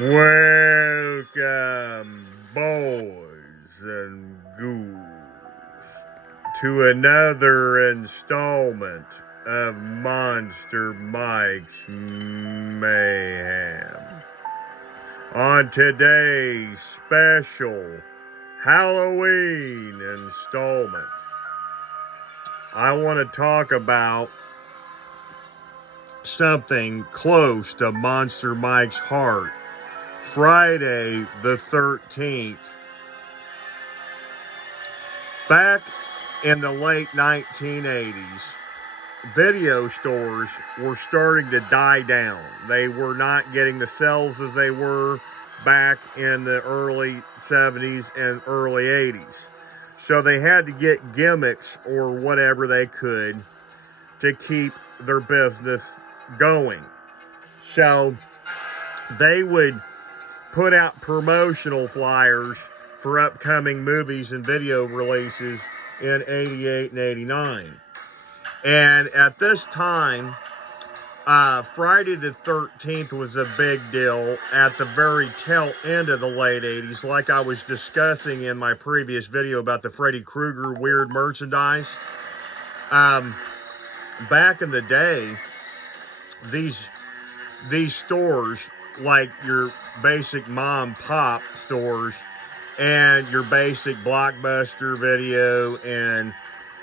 Welcome, boys and ghouls, to another installment of Monster Mike's Mayhem. On today's special Halloween installment, I want to talk about something close to Monster Mike's heart. Friday the 13th. Back in the late 1980s, video stores were starting to die down. They were not getting the sales as they were back in the early 70s and early 80s. So they had to get gimmicks or whatever they could to keep their business going. So they would put out promotional flyers for upcoming movies and video releases in 88 and 89. And at this time, Friday the 13th was a big deal at the very tail end of the late 80s, like I was discussing in my previous video about the Freddy Krueger weird merchandise. Back in the day, these stores, like your basic mom pop stores and your basic Blockbuster Video and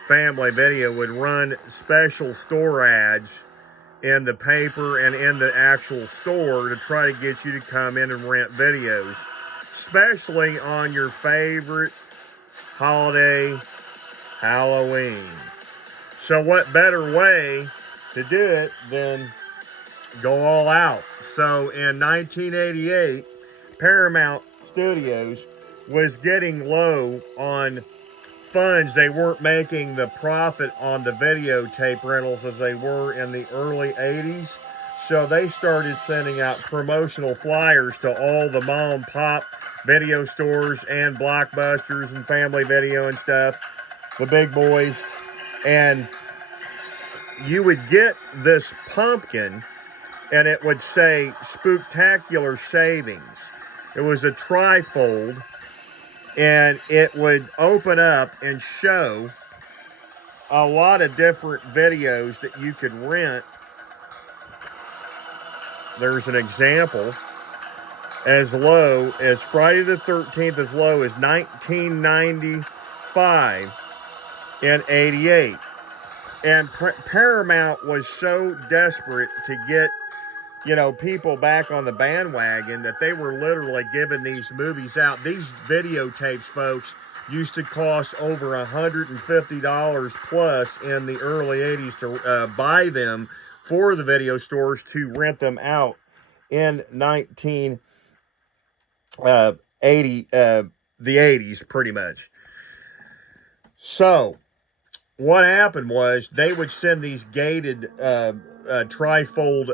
Family Video, would run special store ads in the paper and in the actual store to try to get you to come in and rent videos, especially on your favorite holiday, Halloween. So what better way to do it than go all out? So in 1988, Paramount Studios was getting low on funds. They weren't making the profit on the videotape rentals as they were in the early 80s. So they started sending out promotional flyers to all the mom and pop video stores and Blockbusters and Family Video and stuff, the big boys. And you would get this pumpkin and it would say Spooktacular Savings. It was a trifold, and it would open up and show a lot of different videos that you could rent. There's an example as low as Friday the 13th, as low as $19.95 and 88. And Paramount was so desperate to get, people back on the bandwagon that they were literally giving these movies out. These videotapes, folks, used to cost over $150 plus in the early 80s to buy them for the video stores to rent them out in 1980, the 80s, pretty much. So what happened was they would send these gated trifold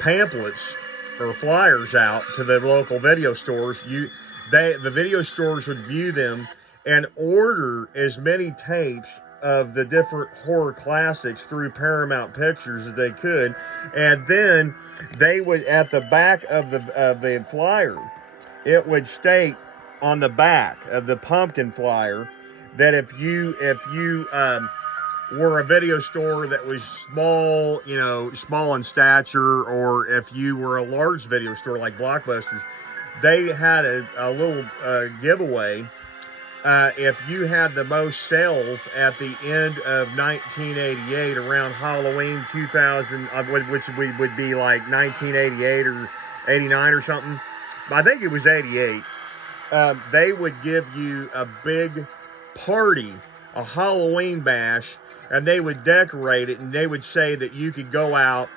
pamphlets or flyers out to the local video stores. The video stores would view them and order as many tapes of the different horror classics through Paramount Pictures as they could, and then they would, at the back of the flyer, it would state on the back of the pumpkin flyer that if you were a video store that was small, small in stature, or if you were a large video store like Blockbusters, they had a little giveaway. If you had the most sales at the end of 1988, around Halloween 2000, which would be like 1988 or 89 or something, I think it was 88, they would give you a big party, a Halloween bash, and they would decorate it, and they would say that you could go out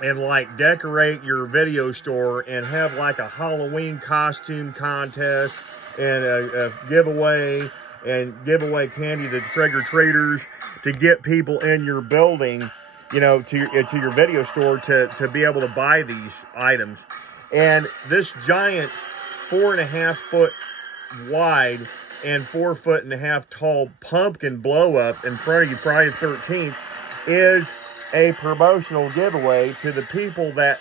and decorate your video store and have a Halloween costume contest and a giveaway, and give away candy to trick-or-treaters to get people in your building, to your video store to be able to buy these items. And this giant 4.5 foot wide and 4.5 foot tall pumpkin blow up in front of you Friday the 13th is a promotional giveaway to the people that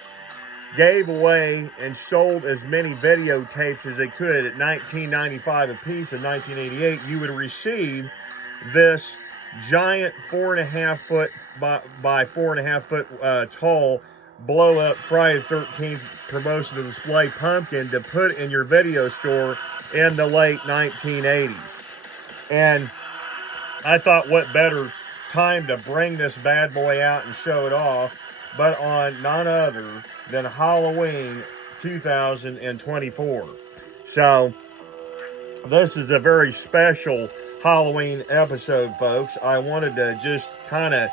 gave away and sold as many videotapes as they could at $19.95 a piece in 1988, you would receive this giant 4.5 foot by 4.5 foot tall blow up Friday the 13th promotional display pumpkin to put in your video store in the late 1980s. And I thought, what better time to bring this bad boy out and show it off but on none other than Halloween 2024. So this is a very special Halloween episode, folks. I wanted to just kind of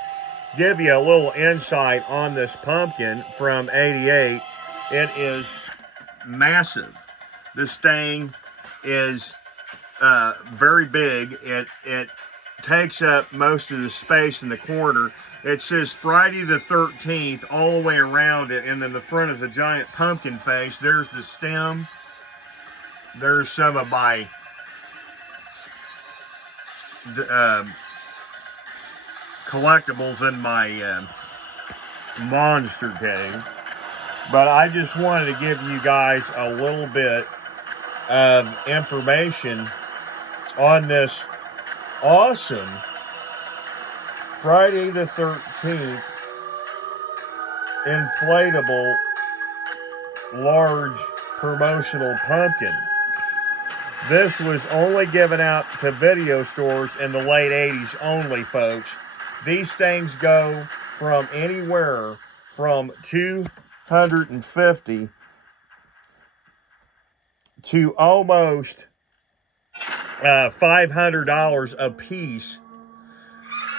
give you a little insight on this pumpkin from '88. It is massive. This thing is very big. It takes up most of the space in the corner. It says Friday the 13th all the way around it, and then the front is a giant pumpkin face. There's the stem. There's some of my collectibles in my monster cave. But I just wanted to give you guys a little bit of information on this awesome Friday the 13th inflatable large promotional pumpkin. This was only given out to video stores in the late 80s only, folks. These things go from anywhere from $250 to almost $500 a piece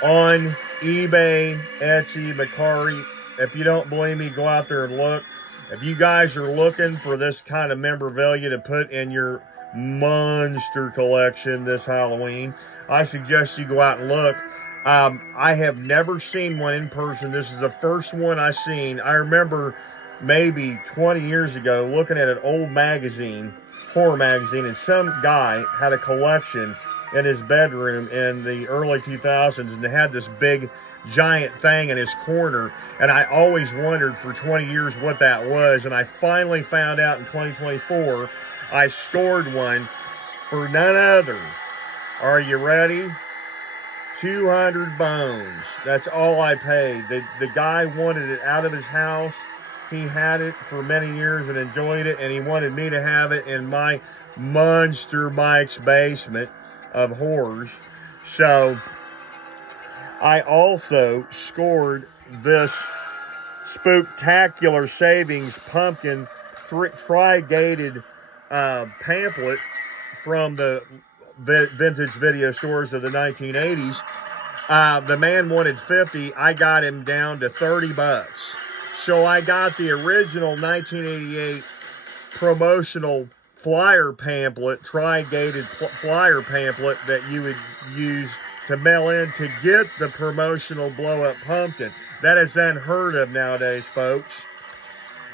on eBay, Etsy, Mercari. If you don't believe me, go out there and look. If you guys are looking for this kind of memorabilia to put in your monster collection this Halloween, I suggest you go out and look. I have never seen one in person. This is the first one I've seen. I remember maybe 20 years ago looking at an old magazine, horror magazine, and some guy had a collection in his bedroom in the early 2000s, and they had this big giant thing in his corner, and I always wondered for 20 years what that was, and I finally found out in 2024. I scored one for none other. Are you ready? 200 bones. That's all I paid. The guy wanted it out of his house. He had it for many years and enjoyed it, and he wanted me to have it in my Monster Mike's basement of horrors. So I also scored this Spooktacular Savings Pumpkin tri-gated pamphlet from the vintage video stores of the 1980s. The man wanted 50. I got him down to 30 bucks. So I got the original 1988 promotional flyer pamphlet, tri-gated flyer pamphlet that you would use to mail in to get the promotional blow-up pumpkin. That is unheard of nowadays, folks.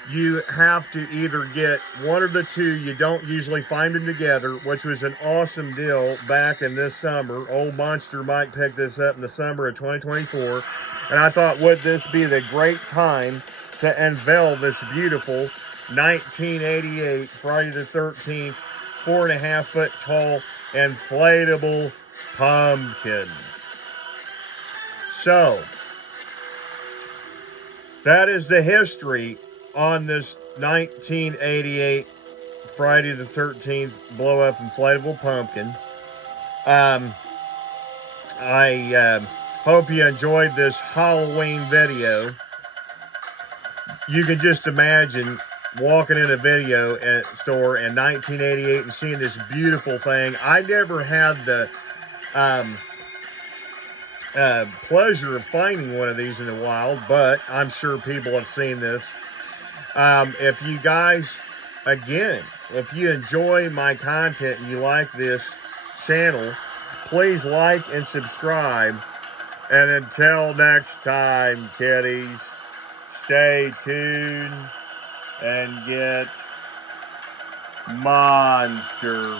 You have to either get one of the two. You don't usually find them together, which was an awesome deal back in this summer. Old Monster Mike picked this up in the summer of 2024. And I thought, would this be the great time to unveil this beautiful 1988 Friday the 13th 4.5 foot tall inflatable pumpkin. So that is the history on this 1988 Friday the 13th blow up inflatable pumpkin. I hope you enjoyed this Halloween video. You can just imagine walking in a video store in 1988 and seeing this beautiful thing. I never had the pleasure of finding one of these in the wild, but I'm sure people have seen this. If you guys, again, if you enjoy my content and you like this channel, please like and subscribe. And until next time, kiddies, stay tuned and get monster-fied.